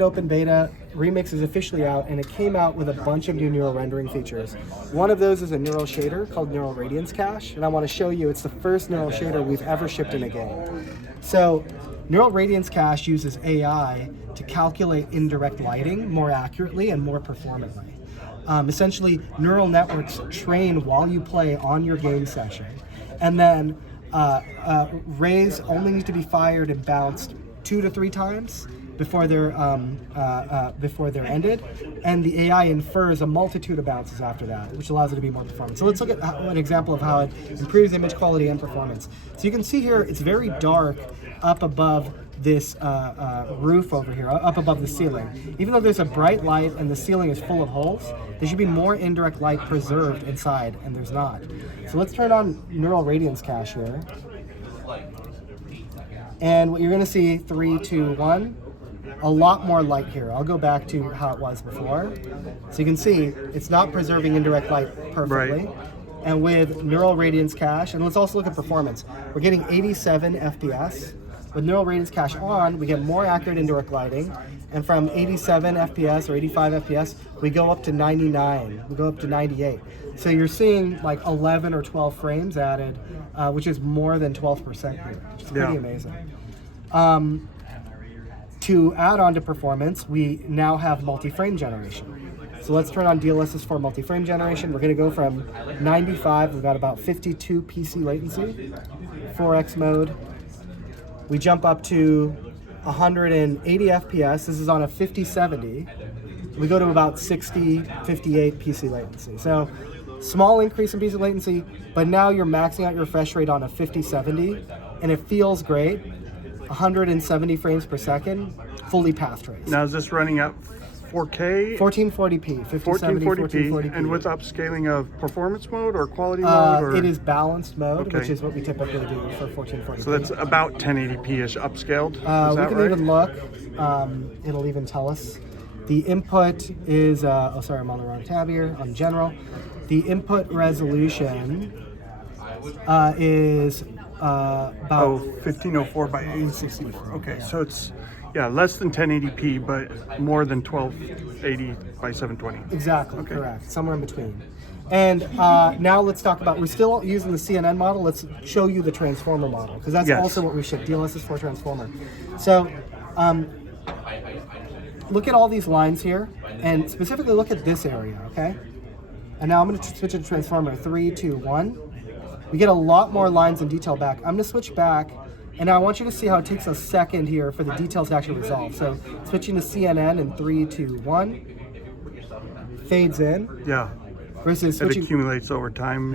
Open beta, Remix is officially out, and it came out with a bunch of new neural rendering features. One of those is a neural shader called Neural Radiance Cache, and I want to show you it's the first neural shader we've ever shipped in a game. So Neural Radiance Cache uses AI to calculate indirect lighting more accurately and more performantly. Essentially, neural networks train while you play on your game session, and then rays only need to be fired and bounced 2 to 3 times before they're ended, and the AI infers a multitude of bounces after that, which allows it to be more performant. So let's look at an example of how it improves image quality and performance. So you can see here it's very dark up above this roof over here, up above the ceiling. Even though there's a bright light and the ceiling is full of holes, there should be more indirect light preserved inside, and there's not. So let's turn on Neural Radiance Cache here. And what you're going to see, 3, 2, 1, a lot more light here. I'll go back to how it was before. So you can see it's not preserving indirect light perfectly. Right. And with Neural Radiance Cache, and let's also look at performance. We're getting 87 FPS. With Neural Radiance Cache on, we get more accurate indirect lighting. And from 87 FPS or 85 FPS, we go up to 99. We go up to 98. So you're seeing like 11 or 12 frames added, which is more than 12% here, which is pretty amazing. To add on to performance, we now have multi-frame generation. So let's turn on DLSS4 multi-frame generation. We're going to go from 95, we've got about 52 PC latency, 4x mode. We jump up to 180 FPS. This is on a 5070. We go to about 60, 58 PC latency. So small increase in PC latency, but now you're maxing out your refresh rate on a 5070, and it feels great. 170 frames per second, fully path traced. Now is this running at 4K? 1440p, 5070, 1440p. And with upscaling of performance mode or quality mode? Or? It is balanced mode, which is what we typically do for 1440p. So that's about 1080p-ish upscaled, is we that can right? even look, it'll even tell us. The input is, oh sorry, I'm on the wrong tab here, on general. The input resolution is about 1504 by 864. Okay, so it's less than 1080p, but more than 1280 by 720. Exactly, correct. Somewhere in between. And now let's talk about, we're still using the CNN model. Let's show you the transformer model, because that's also what we ship, DLSS4 transformer. So look at all these lines here, and specifically look at this area, okay? And now I'm going to switch it to transformer, 3, 2, 1. We get a lot more lines and detail back. I'm going to switch back, and now I want you to see how it takes a second here for the details to actually resolve. So switching to CNN in 3, 2, 1. Fades in. Yeah. Versus switching. It accumulates over time,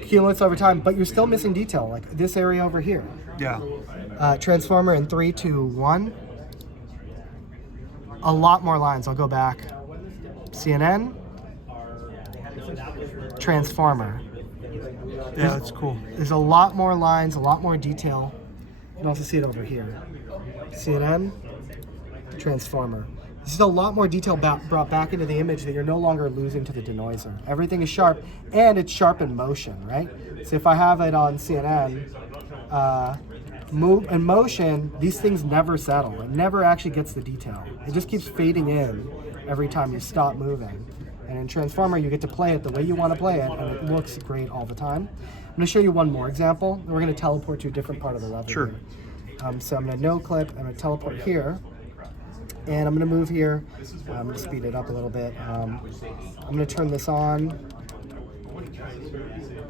Accumulates over time, but you're still missing detail, like this area over here. Yeah. Transformer in 3, 2, 1. A lot more lines. I'll go back. CNN. Transformer. Yeah, that's cool. There's a lot more lines, a lot more detail. You can also see it over here. CNN, transformer. This is a lot more detail brought back into the image that you're no longer losing to the denoiser. Everything is sharp, and it's sharp in motion, right? So if I have it on CNN, in motion, these things never settle. It never actually gets the detail. It just keeps fading in every time you stop moving. And in Transformer, you get to play it the way you want to play it, and it looks great all the time. I'm going to show you one more example, and we're going to teleport to a different part of the level. Sure. Here. So I'm going to no-clip, I'm going to teleport here, and I'm going to move here. I'm going to speed it up a little bit. I'm going to turn this on.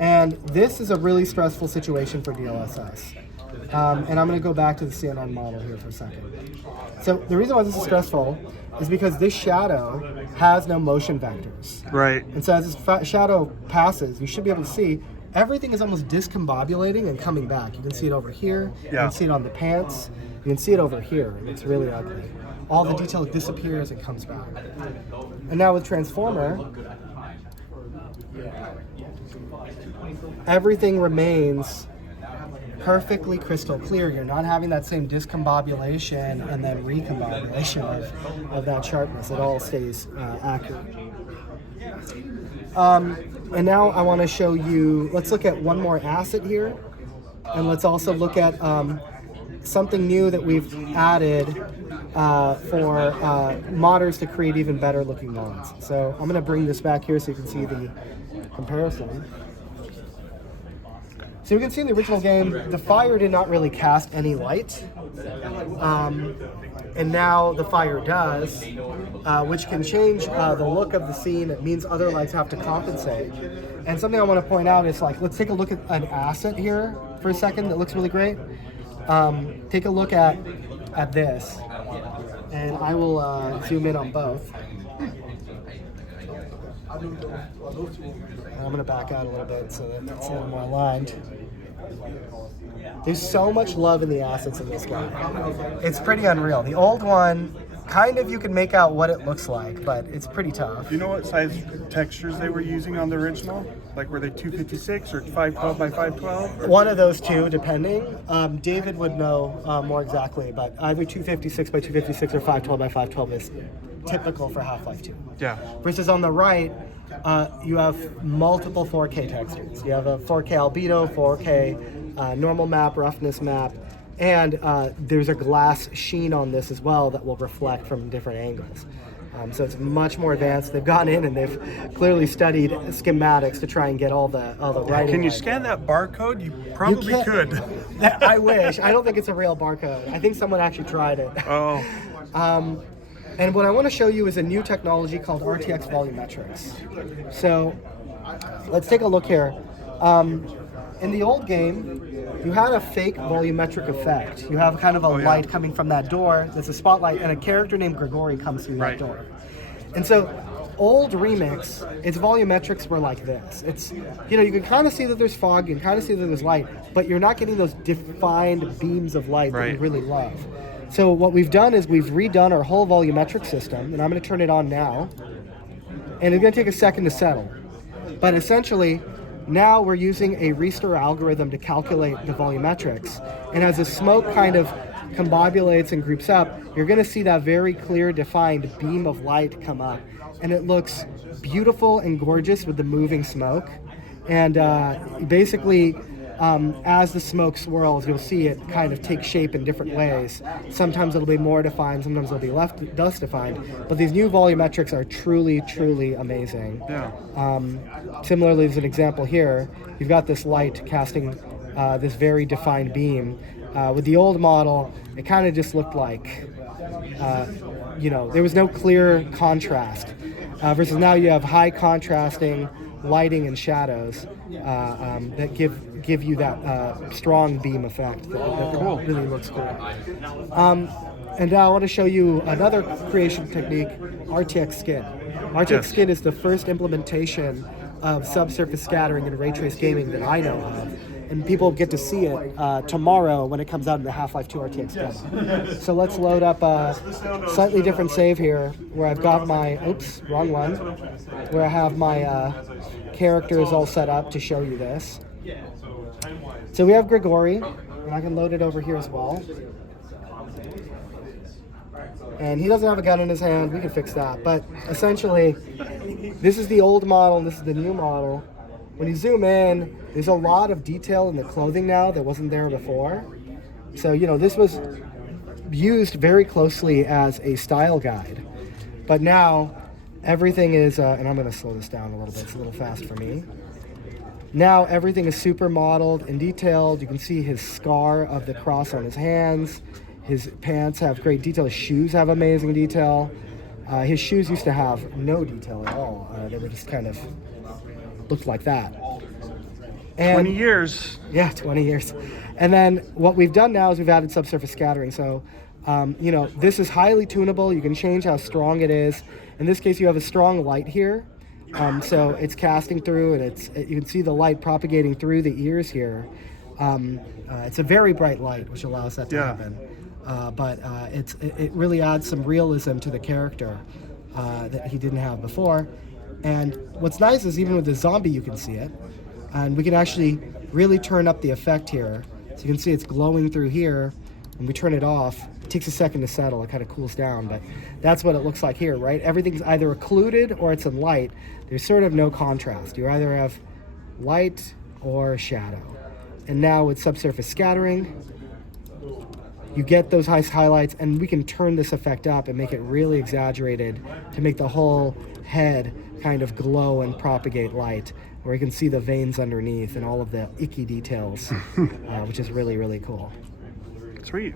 And this is a really stressful situation for DLSS. And I'm going to go back to the CNN model here for a second. So the reason why this is stressful is because this shadow has no motion vectors. Right. And so as this shadow passes, you should be able to see everything is almost discombobulating and coming back. You can see it over here. You can see it on the pants. You can see it over here. And it's really ugly. All the detail disappears and comes back. And now with Transformer, everything remains perfectly crystal clear. You're not having that same discombobulation and then recombobulation of that sharpness. It all stays accurate. And now I want to show you, let's look at one more asset here, and let's also look at something new that we've added for modders to create even better looking mods. So I'm going to bring this back here so you can see the comparison. So you can see in the original game, the fire did not really cast any light. And now the fire does, which can change the look of the scene. It means other lights have to compensate. And something I want to point out is, like, let's take a look at an asset here for a second that looks really great. Take a look at this, and I will zoom in on both. I'm going to back out a little bit so that it's a little more aligned. There's so much love in the assets in this game. It's pretty unreal. The old one, kind of you can make out what it looks like, but it's pretty tough. Do you know what size textures they were using on the original? Like, were they 256 or 512 by 512? One of those two, depending. David would know more exactly, but either 256 by 256 or 512 by 512 is typical for Half-Life 2. Yeah. Versus on the right, you have multiple 4K textures. You have a 4K albedo, 4K normal map, roughness map, and there's a glass sheen on this as well that will reflect from different angles. So it's much more advanced. They've gone in and they've clearly studied schematics to try and get all the writing. Can you right. scan that barcode? You probably could. I wish. I don't think it's a real barcode. I think someone actually tried it. Oh. And what I want to show you is a new technology called RTX volumetrics. So let's take a look here. In the old game, you had a fake volumetric effect. You have kind of a light coming from that door that's a spotlight, and a character named Grigori comes through that door. And so old Remix, its volumetrics were like this. It's, you know, you can kind of see that there's fog, you can kind of see that there's light, but you're not getting those defined beams of light that you really love. So what we've done is we've redone our whole volumetric system, and I'm going to turn it on now, and it's going to take a second to settle. But essentially, now we're using a restore algorithm to calculate the volumetrics, and as the smoke kind of combobulates and groups up, you're going to see that very clear, defined beam of light come up, and it looks beautiful and gorgeous with the moving smoke. And basically, as the smoke swirls, you'll see it kind of take shape in different ways. Sometimes it'll be more defined, sometimes it'll be less defined. But these new volumetrics are truly, truly amazing. Yeah. Similarly, there's an example here. You've got this light casting this very defined beam. With the old model, it kind of just looked like, you know, there was no clear contrast. Versus now you have high contrasting lighting and shadows that give you that strong beam effect that really looks cool. And now I want to show you another creation technique, RTX skin. RTX skin is the first implementation of subsurface scattering in ray trace gaming that I know of. And people get to see it tomorrow when it comes out in the Half-Life 2 RTX demo. So let's load up a slightly different save here, where I've got my, oops, wrong one, where I have my characters all set up to show you this. So we have Grigori, and I can load it over here as well. And he doesn't have a gun in his hand, we can fix that. But essentially, this is the old model, and this is the new model. When you zoom in, there's a lot of detail in the clothing now that wasn't there before. So, you know, this was used very closely as a style guide. But now, everything is, and I'm going to slow this down a little bit, it's a little fast for me. Now, everything is super modeled and detailed. You can see his scar of the cross on his hands. His pants have great detail. His shoes have amazing detail. His shoes used to have no detail at all. They were just kind of looked like that. And 20 years. Yeah, 20 years. And then what we've done now is we've added subsurface scattering. So, you know, this is highly tunable. You can change how strong it is. In this case, you have a strong light here. So it's casting through, and you can see the light propagating through the ears here. It's a very bright light, which allows that to happen. But it really adds some realism to the character that he didn't have before. And what's nice is even with the zombie, you can see it. And we can actually really turn up the effect here. So you can see it's glowing through here. When we turn it off, it takes a second to settle. It kind of cools down, but that's what it looks like here, right? Everything's either occluded or it's in light. There's sort of no contrast. You either have light or shadow. And now with subsurface scattering, you get those nice highlights, and we can turn this effect up and make it really exaggerated to make the whole head kind of glow and propagate light, where you can see the veins underneath and all of the icky details, which is really, really cool. Sweet.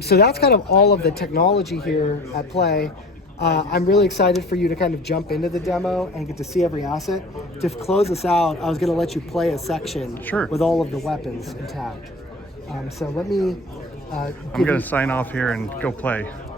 So that's kind of all of the technology here at play. I'm really excited for you to kind of jump into the demo and get to see every asset. To close this out, I was going to let you play a section Sure. with all of the weapons intact. So let me I'm going to sign off here and go play.